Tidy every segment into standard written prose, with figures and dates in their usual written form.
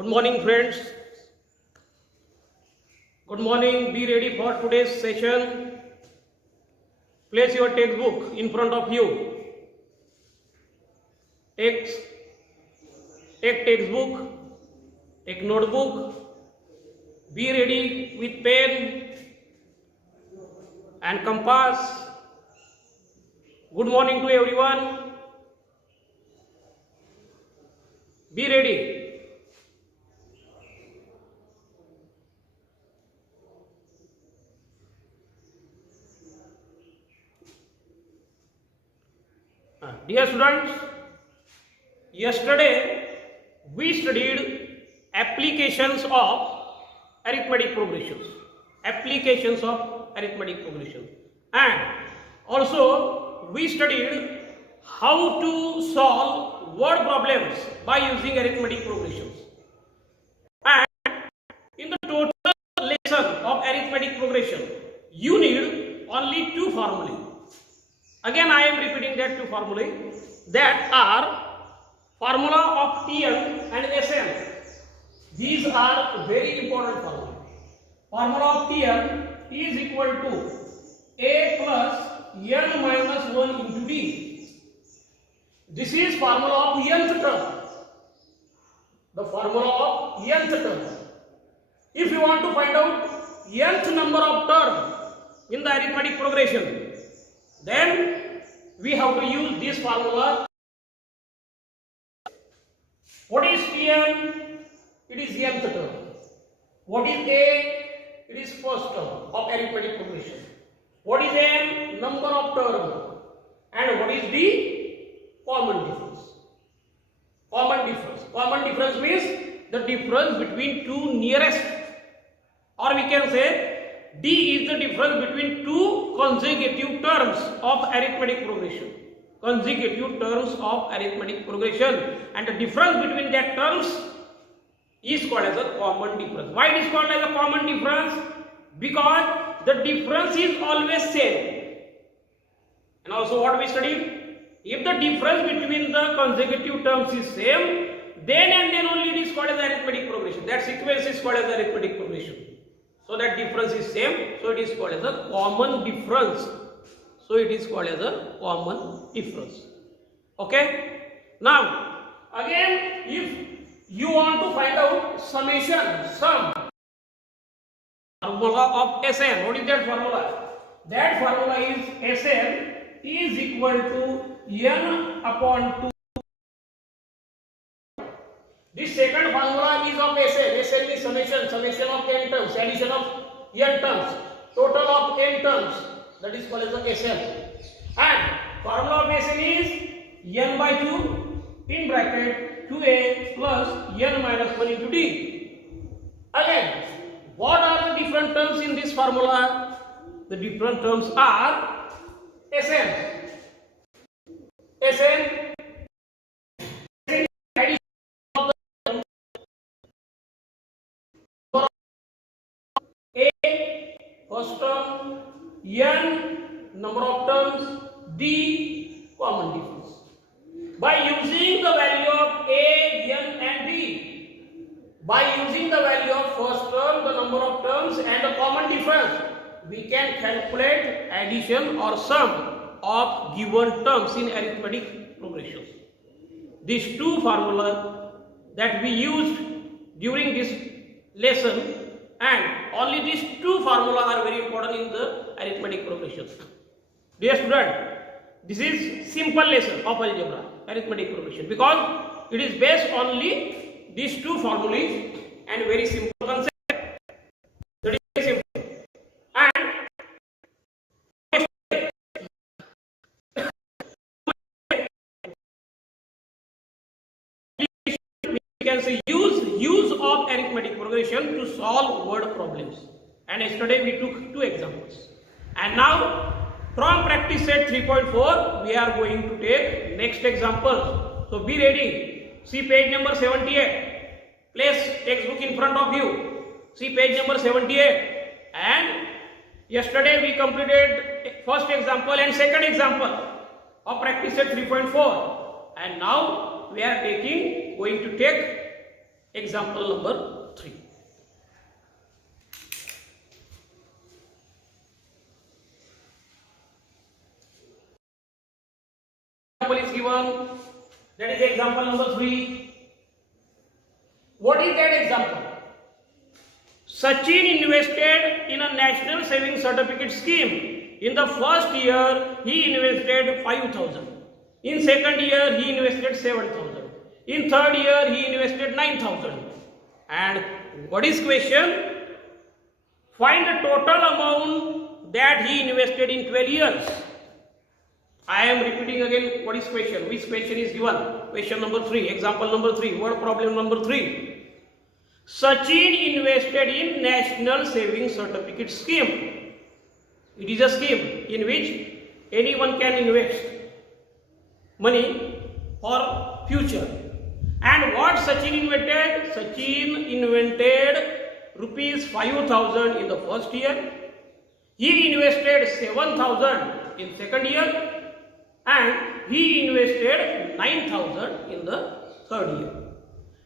Good morning, friends. Good morning. Be ready for today's session. Place your textbook in front of you. Take textbook, take notebook. Be ready with pen and compass. Good morning to everyone. Be ready. Dear students, yesterday we studied applications of arithmetic progressions. And also we studied how to solve word problems by using arithmetic progressions. And in the total lesson of arithmetic progression, you need only two formulae. Again, I am repeating that two formulae, that are formula of Tn and Sn. These are very important formulae. Formula of Tn is equal to A plus n minus 1 into d. This is formula of nth term. The formula of nth term. If you want to find out nth number of term in the arithmetic progression, then we have to use this formula. What is Tn? It is nth term. What is A? It is first term of arithmetic progression. What is n? Number of term. And what is the common difference? Common difference means the difference between two nearest, or we can say D is the difference between two consecutive terms of arithmetic progression. And the difference between that terms is called as a common difference. Why it is called as a common difference? Because the difference is always same. And also what we studied? If the difference between the consecutive terms is same, then and then only it is called as arithmetic progression. That sequence is called as arithmetic progression. So that difference is same, so it is called as a common difference. Okay? Now, again, if you want to find out summation, sum, formula of Sn, what is that formula? That formula is Sn is equal to n upon 2. This second formula is of Sn. Sn is summation of n terms, addition of n terms, total of n terms. That is called as the Sn. And formula of Sn is n by 2 in bracket 2a plus n minus 1 into d. Again, what are the different terms in this formula? The different terms are Sn. First term, n number of terms, d common difference. By using the value of a, n and d, by using the value of first term, the number of terms and the common difference, we can calculate addition or sum of given terms in arithmetic progression. These two formulas that we used during this lesson, and only these two formulas are very important in the arithmetic progression. Dear student, this is simple lesson of algebra, arithmetic progression, because it is based only these two formulas and very simple concept. That is very simple. And we can say use of arithmetic progression to solve word problems. And yesterday we took two examples. And now from practice set 3.4 we are going to take next example. So be ready. See page number 78. Place textbook in front of you. See page number 78. And yesterday we completed first example and second example of practice set 3.4. And now we are going to take Example number 3. Example is given. That is example number 3. What is that example? Sachin invested in a national savings certificate scheme. In the first year, he invested 5,000. In second year, he invested 7,000. In third year, he invested 9,000. And what is question? Find the total amount that he invested in 12 years. I am repeating again what is question. Which question is given? Question number 3. Example number 3. Word problem number 3. Sachin invested in National Savings Certificate Scheme. It is a scheme in which anyone can invest money for future. And what Sachin invented? Sachin invented rupees 5,000 in the first year. He invested 7,000 in second year. And he invested 9,000 in the third year.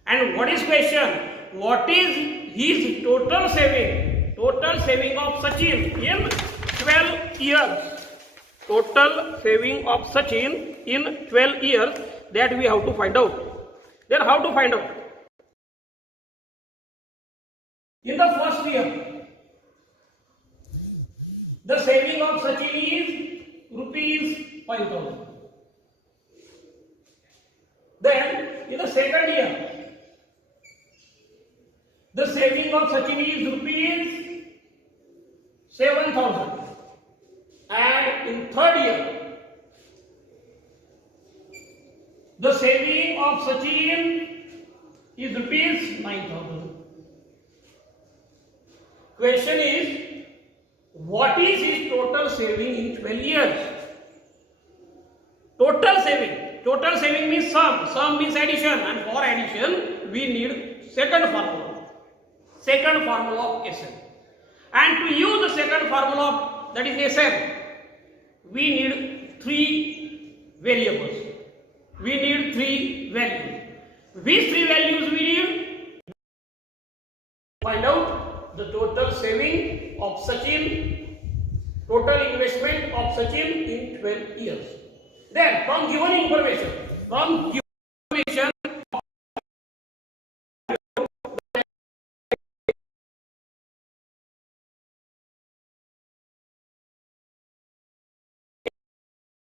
And what is question? What is his total saving? Total saving of Sachin in 12 years. Total saving of Sachin in 12 years, that we have to find out. Then how to find out? In the first year, the saving of Sachin is rupees 5,000. Then in the second year, the saving of Sachin is rupees 7,000. And in third year, the saving of Sachin is rupees 9,000. Question is, what is his total saving in 12 years? Total saving. Total saving means sum. Sum means addition. And for addition, we need second formula. Second formula of SN. And to use the second formula, that is SN, we need 3 variables. We need 3 values. Which 3 values we need? Find out the total saving of Sachin, total investment of Sachin in 12 years. Then from given information,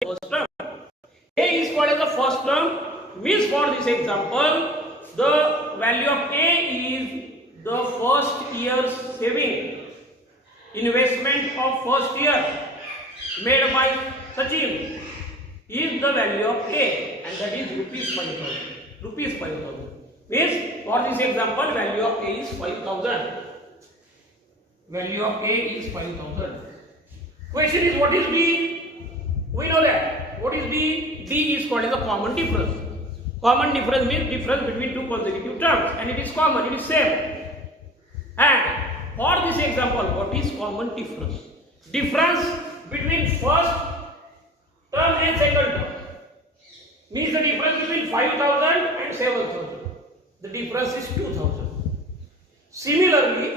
first term. A is called as the first term, means for this example, the value of A is the first year's saving, investment of first year made by Sachin is the value of A, and that is rupees 5,000. Rupees 5,000 means for this example, value of A is 5,000. Value of A is 5,000. Question is, what is B? We know that. What is D? D is called as a common difference. Common difference means difference between two consecutive terms, and it is common, it is same. And for this example, what is common difference? Difference between first term and second term means the difference between 5,000 and 7,000. The difference is 2,000. Similarly,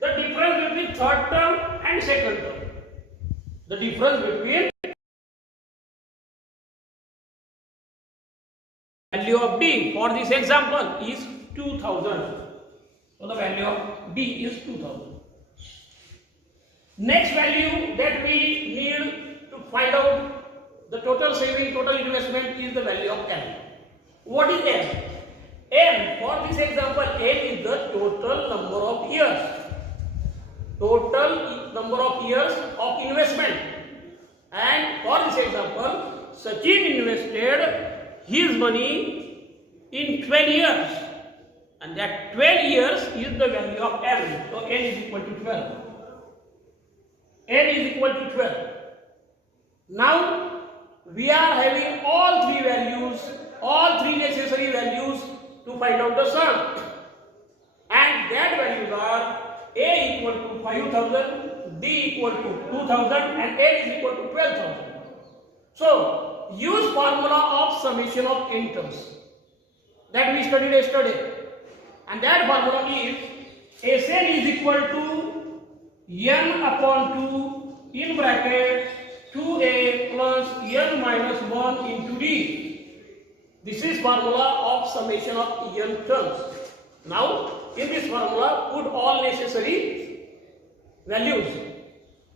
the difference between third term and second term, the difference between value of D for this example is 2,000. So the value of D is 2,000. Next value that we need to find out the total saving, total investment is the value of N. What is N? N for this example, N is the total number of years. Total number of years of investment. And for this example, Sachin invested his money in 12 years, and that 12 years is the value of N. So N is equal to 12. N is equal to 12. Now we are having all 3 values, all 3 necessary values to find out the sum, and that values are A equal to 5,000, D equal to 2,000, and N is equal to 12,000. So use formula of summation of n terms that we studied yesterday, and that formula is Sn is equal to n upon 2 in bracket 2a plus n minus 1 into d. This is formula of summation of n terms. Now in this formula put all necessary values,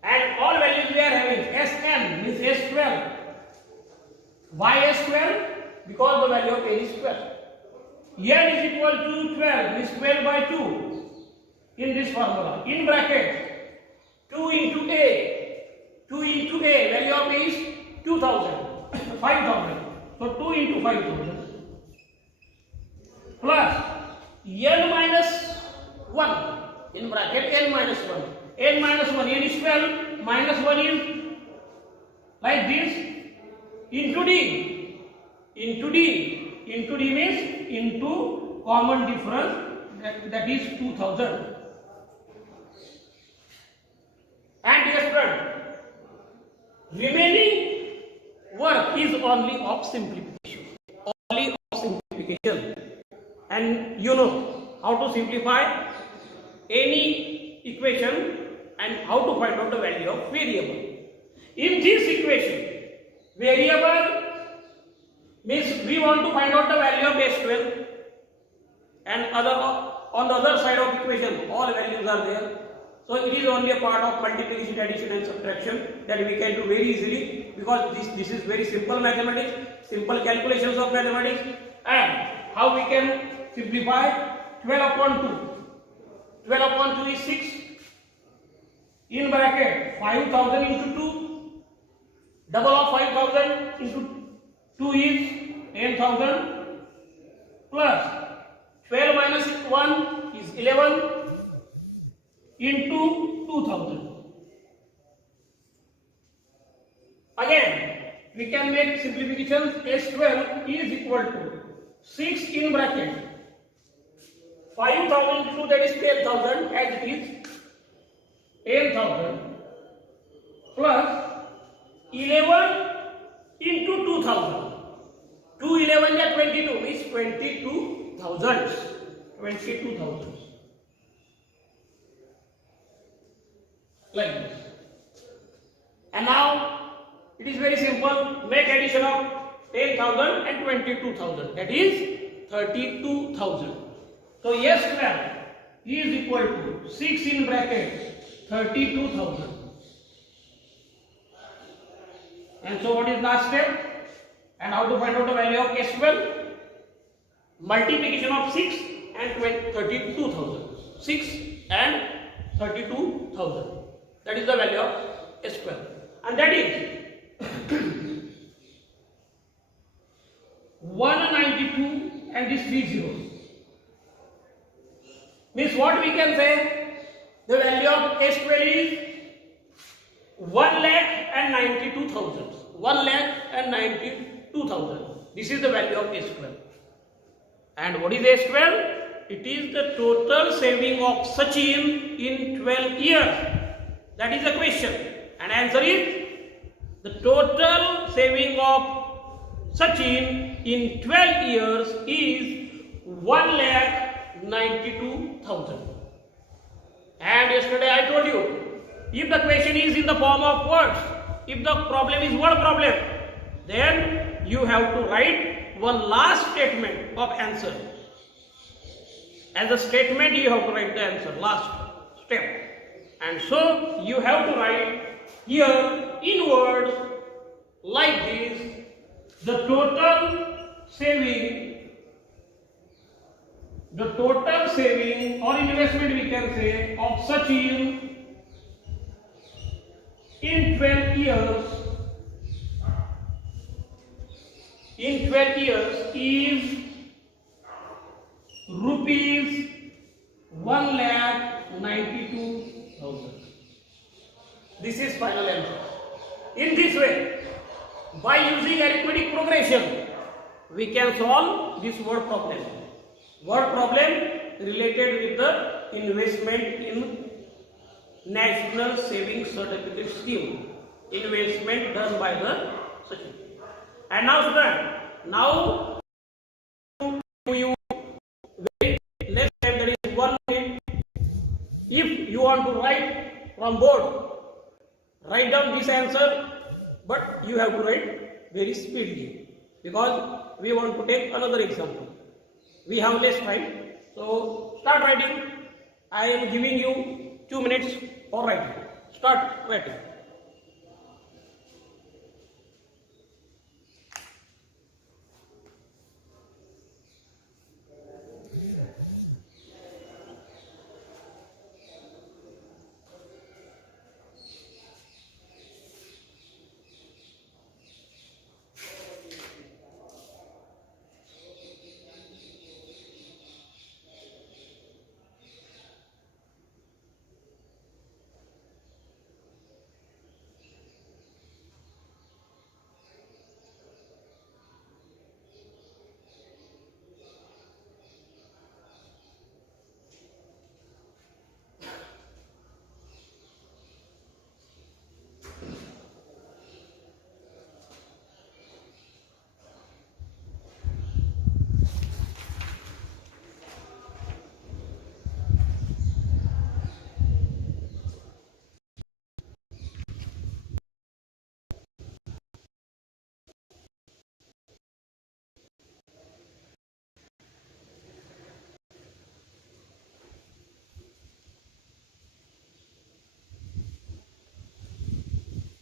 and all values we are having Sn means S12. Why S12? Because the value of n is 12. N is equal to 12 means 12 by 2 in this formula. In bracket 2 into a, value of a is 2000, 5000. So 2 into 5000 plus n minus 1 in bracket n minus 1. N minus 1, n is 12, minus 1 is like this into d. Into d means into common difference, that is 2000. And dear friend, remaining work is only of simplification. Only of simplification. And you know how to simplify any equation and how to find out the value of variable. In this equation, variable means we want to find out the value of S12, and on the other side of equation all values are there. So it is only a part of multiplication, addition and subtraction that we can do very easily, because this is very simple mathematics, simple calculations of mathematics. And how we can simplify? 12 upon 2. 12 upon 2 is 6. In bracket 5000 into 2. Double of 5000 into 2 is 10,000 plus 12 minus 1 is 11 into 2000. Again, we can make simplifications. S12 is equal to 6 in bracket 5000 into 2, that is 10,000, as it is 10,000 plus 11 into 2000. 2 11 is 22, means 22,000. 22,000. Like this. And now it is very simple. Make addition of 10,000 and 22,000. That is 32,000. So S12 is equal to 6 in bracket 32,000. And so what is last step? And how to find out the value of S12? Multiplication of 6 and 32,000. 6 and 32,000. That is the value of S12. And that is 192 and these 3 zeros. Means what we can say? The value of S12 is 1,92,000. 1,92,000. This is the value of S12. And what is S12? It is the total saving of Sachin in 12 years. That is the question. And answer is the total saving of Sachin in 12 years is 1,92,000. And yesterday I told you, if the question is in the form of words, if the problem is word problem, then you have to write one last statement of answer. As a statement you have to write the answer, last step. And so you have to write here in words like this: the total saving or investment, we can say, of Sachin in 12 years is rupees 1,92,000. This is final answer. In this way, by using arithmetic progression, we can solve this word problem. Word problem related with the investment in National Savings Certificate Scheme. Investment done by the Sachin. And now student, now you very less want to write from board, write down this answer, but you have to write very speedily because we want to take another example. We have less time, so start writing. I am giving you 2 minutes for writing. Start writing.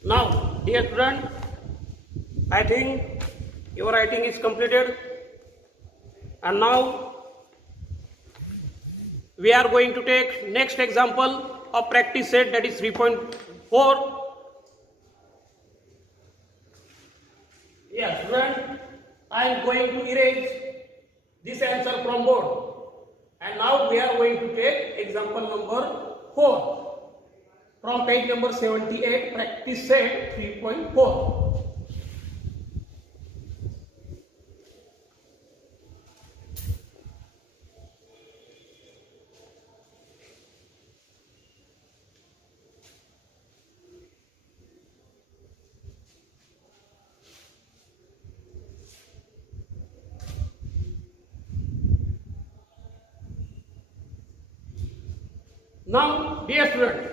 Now, dear student, I think your writing is completed, and now we are going to take next example of practice set, that is 3.4. Yes, student, I am going to erase this answer from board, and now we are going to take example number 4 from page number 78, practice set 3.4. Now, dear student,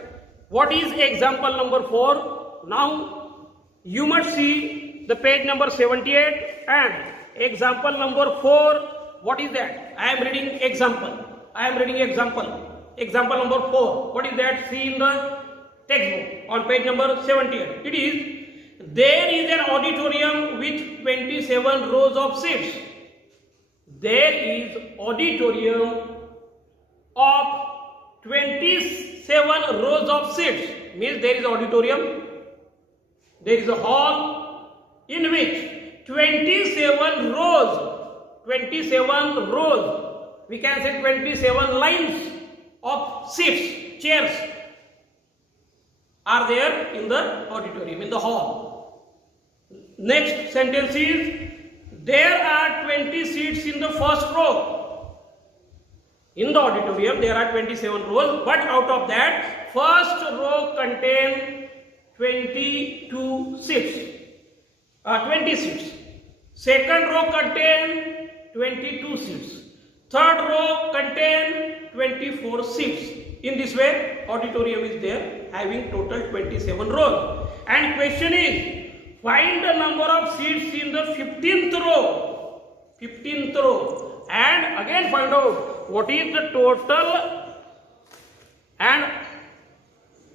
what is example number 4? Now, you must see the page number 78 and example number 4. What is that? I am reading example. Example number 4. What is that? See in the textbook on page number 78. It is, there is an auditorium with 27 rows of seats. There is auditorium of 27 rows of seats, means there is auditorium, there is a hall in which 27 rows, we can say 27 lines of seats, chairs are there in the auditorium, in the hall. Next sentence is, there are 20 seats in the first row. In the auditorium there are 27 rows, but out of that first row contains 22 seats, 20 seats. Second row contains 22 seats. Third row contains 24 seats. In this way auditorium is there having total 27 rows. And question is, find the number of seats in the 15th row. 15th row. And again find out what is the total, and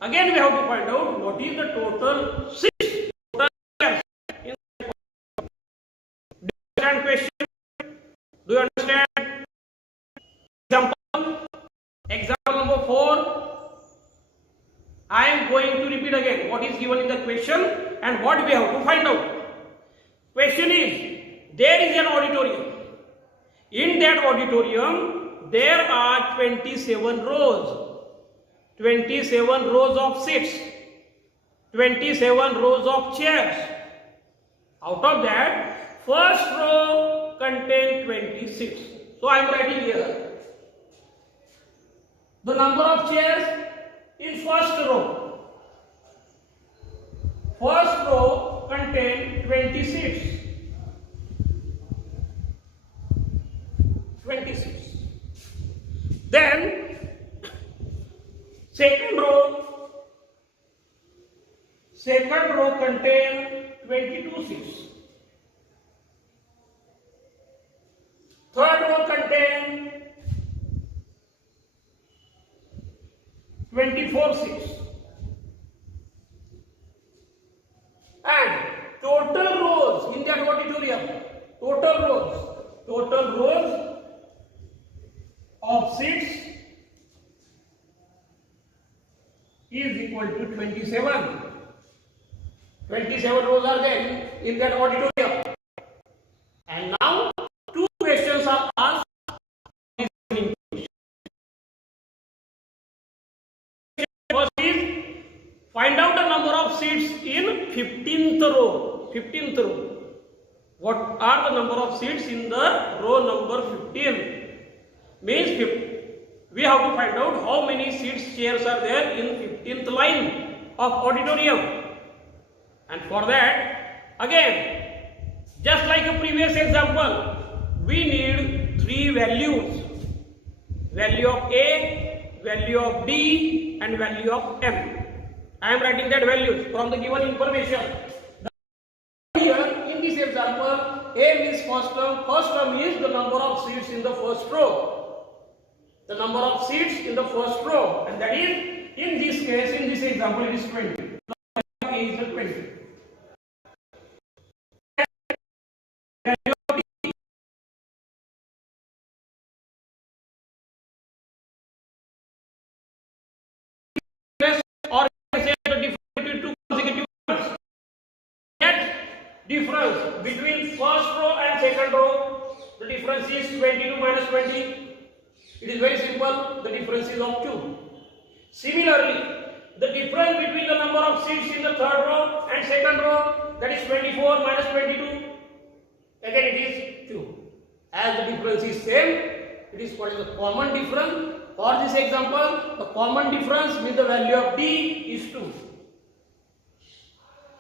again we have to find out what is the total seats. Do you understand question? Do you understand? Example number 4. I am going to repeat again what is given in the question and what we have to find out. Question is, there is an auditorium. In that auditorium there are 27 rows, 27 rows of seats, 27 rows of chairs. Out of that, first row contains 20 seats. So I am writing here the number of chairs in first row. First row contains 20 seats. 20 seats. Then second Second row contain 22 seats. Third row contain 24 seats. And total rows in that auditorium, total rows of seats is equal to 27. 27 rows are there in that auditorium. And now two questions are asked. First is find out the number of seats in 15th row. 15th row. What are the number of seats in the row number 15? Means we have to find out how many seats chairs are there in 15th line of auditorium. And for that, again, just like a previous example, we need three values. Value of A, value of D and value of M. I am writing that values from the given information. Here in this example, A means first term. First term is the number of seats in the first row. The number of seats in the first row, and that is, in this case, in this example, it is 20. The A is 20. Or say the difference between two consecutive ones. That difference between first row and second row, the difference is 22 minus 20. It is very simple, the difference is of 2. Similarly, the difference between the number of seats in the third row and second row, that is 24 minus 22, again it is 2. As the difference is same, it is called the common difference. For this example, the common difference means the value of D is 2.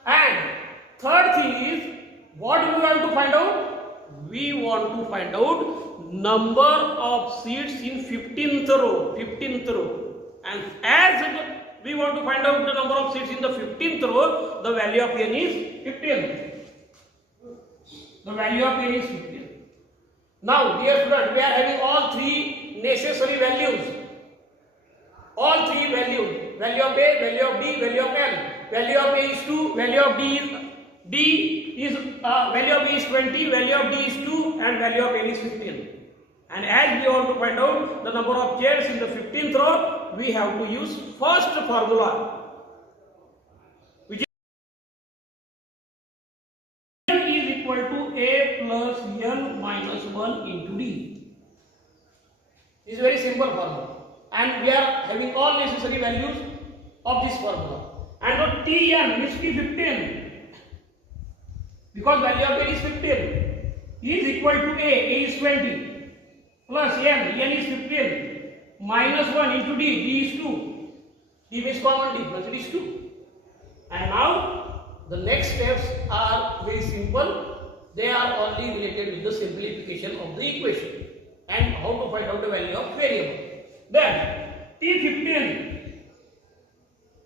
And third thing is, what do we want to find out? We want to find out number of seats in 15th row. 15th row. And as we want to find out the number of seats in the 15th row, the value of n is 15. The value of n is 15. Now, dear student, we are having all three necessary values. All three values. Value of A, value of D, value of N. Value of A is 2, value of value of A is 20, value of D is 2 and value of N is 15. And as we want to find out the number of chairs in the 15th row, we have to use first formula, which is N is equal to A plus N minus 1 into D. This is very simple formula. And we are having all necessary values of this formula. And the Tn means T15. Because value of A is 15, is equal to A is 20, plus N is 15, minus 1 into D is 2. D means common difference, it is 2. And now, the next steps are very simple. They are only related with the simplification of the equation and how to find out the value of variable. Then, T15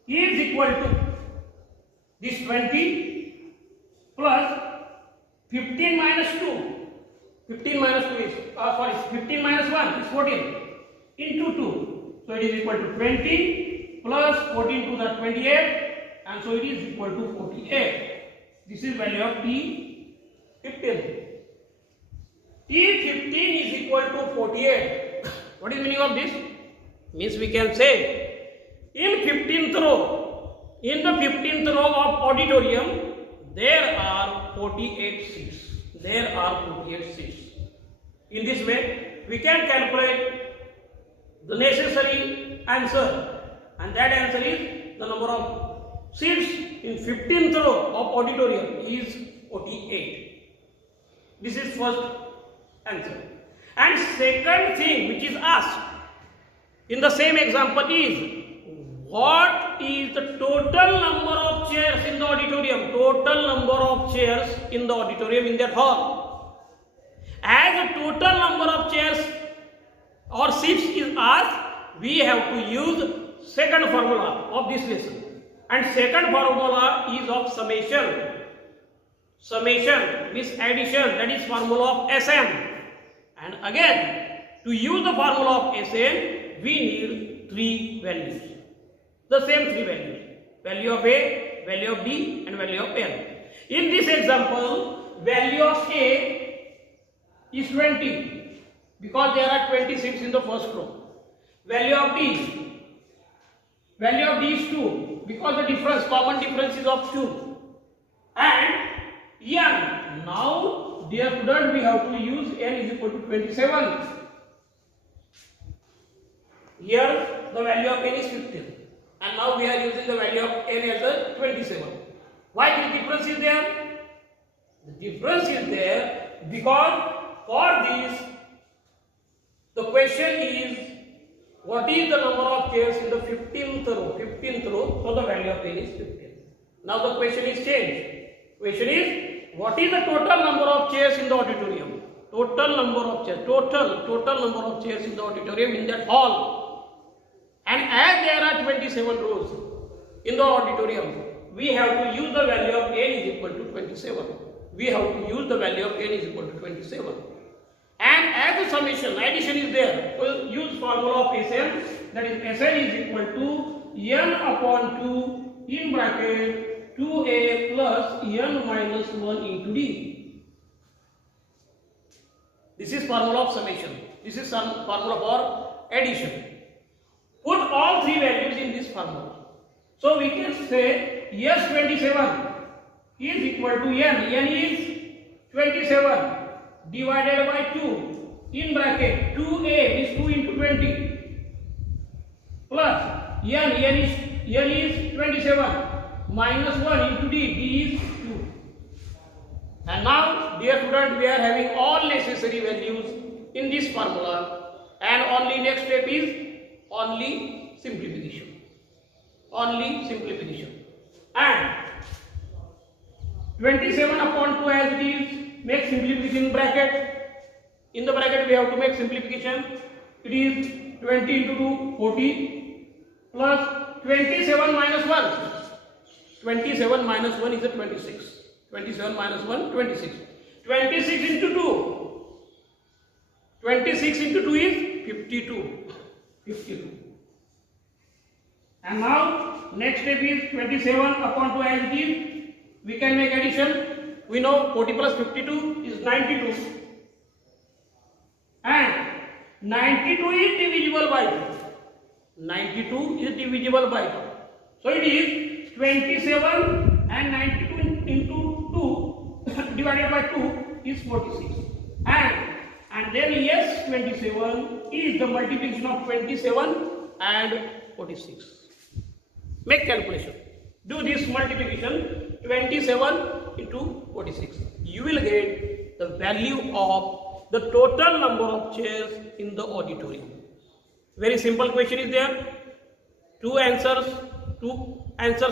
is equal to this 20 plus 15 minus 2. 15 minus 2 is, 15 minus 1 is 14 into 2. So it is equal to 20 plus 14 to the 28 and so it is equal to 48. This is value of T15. T15 is equal to 48. What is the meaning of this? Means we can say in 15th row, in the 15th row of auditorium, there are 48 seats. There are 48 seats. In this way, we can calculate the necessary answer, and that answer is the number of seats in 15th row of auditorium is 48. This is first answer. And second thing which is asked in the same example is, what is the total number of chairs in the auditorium? Total number of chairs in the auditorium in that hall. As the total number of chairs or seats is asked, we have to use second formula of this lesson. And second formula is of summation. Summation means addition, that is formula of Sm. And again, to use the formula of Sm, we need three values. The same three values. Value of A, value of D and value of L. In this example, value of A is 20 because there are 26 in the first row. Value of D is 2 because the difference, common difference is of 2. And N, now dear student, we have to use N is equal to 27. Here the value of N is 15. And now we are using the value of N as a 27. Why the difference is there? The difference is there because for this, the question is what is the number of chairs in the 15th row? 15th row, so the value of N is 15. Now the question is changed. Question is what is the total number of chairs in the auditorium? Total number of chairs. Total number of chairs in the auditorium in that hall. And as there are 27 rows in the auditorium, we have to use the value of N is equal to 27. We have to use the value of N is equal to 27. And as the summation, addition is there, we'll use formula of Sm, that is Sn is equal to N upon 2 in bracket 2A plus N minus 1 into D. This is formula of summation. This is some formula for addition. Put all three values in this formula. So we can say S27 is equal to N. N is 27 divided by 2 in bracket 2A is 2 into 20 plus N is 27 minus 1 into D is 2. And now dear student, we are having all necessary values in this formula, and only next step is only simplification. And 27 upon 2 as it is, make simplification in bracket. In the bracket we have to make simplification. It is 20 into 2, 40 plus 27 minus 1. 27 minus 1 is a 26. 27 minus 1, 26. 26 into 2. 26 into 2 is 52. And now next step is 27 upon 2 as it is. We can make addition. We know 40 plus 52 is 92. And 92 is divisible by 2. 92 is divisible by 2. So it is 27 and 92 into 2 divided by 2 is 46. And then yes, 27 is the multiplication of 27 and 46. Make calculation. Do this multiplication 27 into 46. You will get the value of the total number of chairs in the auditorium. Very simple question is there. Two answers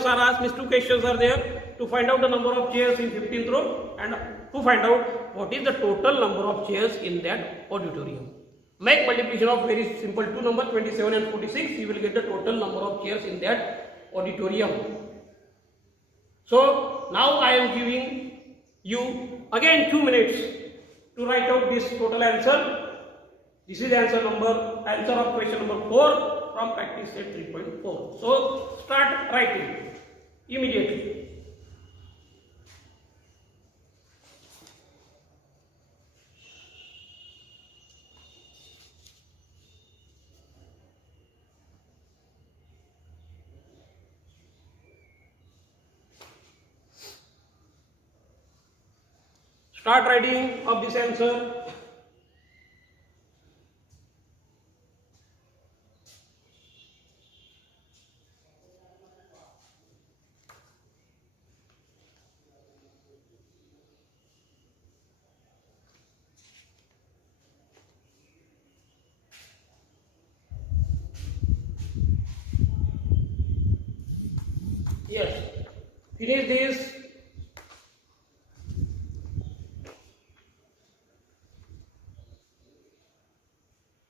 are asked, means two questions are there to find out the number of chairs in 15th row and to find out what is the total number of chairs in that auditorium. Make multiplication of very simple two numbers 27 and 46, you will get the total number of chairs in that auditorium. So now I am giving you again 2 minutes to write out this total answer. This is answer of question number 4 from practice set 3.4. So start writing immediately. Start writing of this answer. Yes, finish this.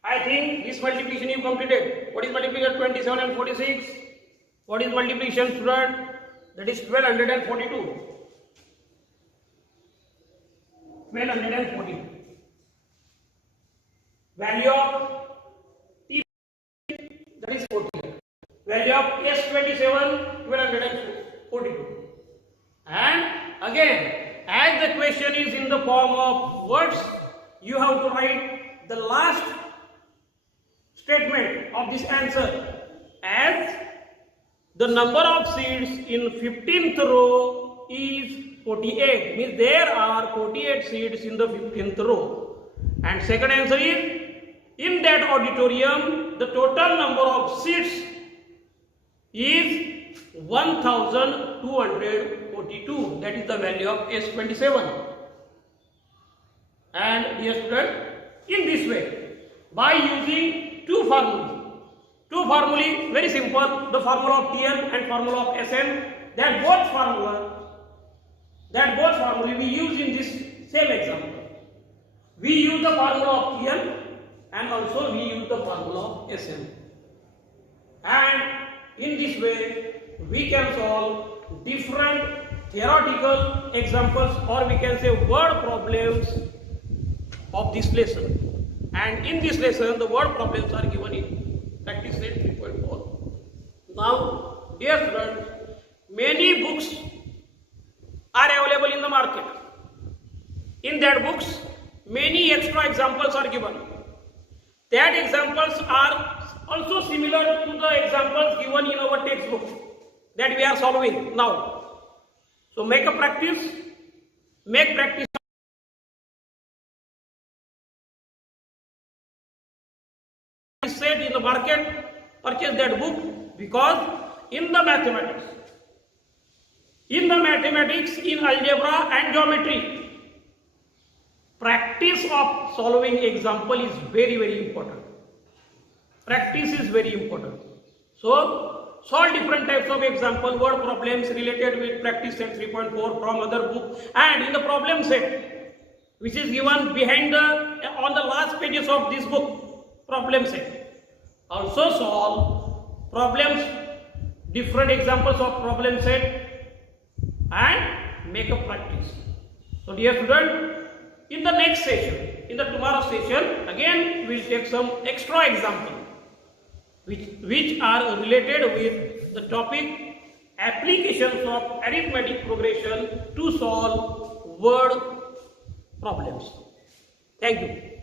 I think this multiplication you completed. What is multiplication 27 and 46? What is multiplication, student? That is 1242. 1242. Value of T, that is 40. Value of S27, 1242. And again, as the question is in the form of words, you have to write the last statement of this answer as the number of seeds in 15th row is 48. Means there are 48 seeds in the 15th row. And second answer is, in that auditorium, the total number of seats is 1242. That is the value of S27. And dear student, in this way, by using two formulae, very simple, the formula of TN and formula of SN, that both formulae we use in this same example. We use the formula of TN and also we use the formula of SN. And in this way, we can solve different theoretical examples, or we can say word problems of this lesson. And in this lesson, the word problems are given in practice set 3.4. Now, dear students, many books are available in the market. In that books, many extra examples are given. That examples are also similar to the examples given in our textbook that we are solving now. So make a practice, make practice set in the market, purchase that book, because in the mathematics, in algebra and geometry, practice of solving example is very, very important. Practice is very important. So solve different types of example, word problems related with practice set 3.4 from other book, and in the problem set which is given behind on the last pages of this book, problem set. Also solve problems, different examples of problem set, and make a practice. So dear student, in the next session, in the tomorrow session, again we will take some extra examples which are related with the topic applications of arithmetic progression to solve word problems. Thank you.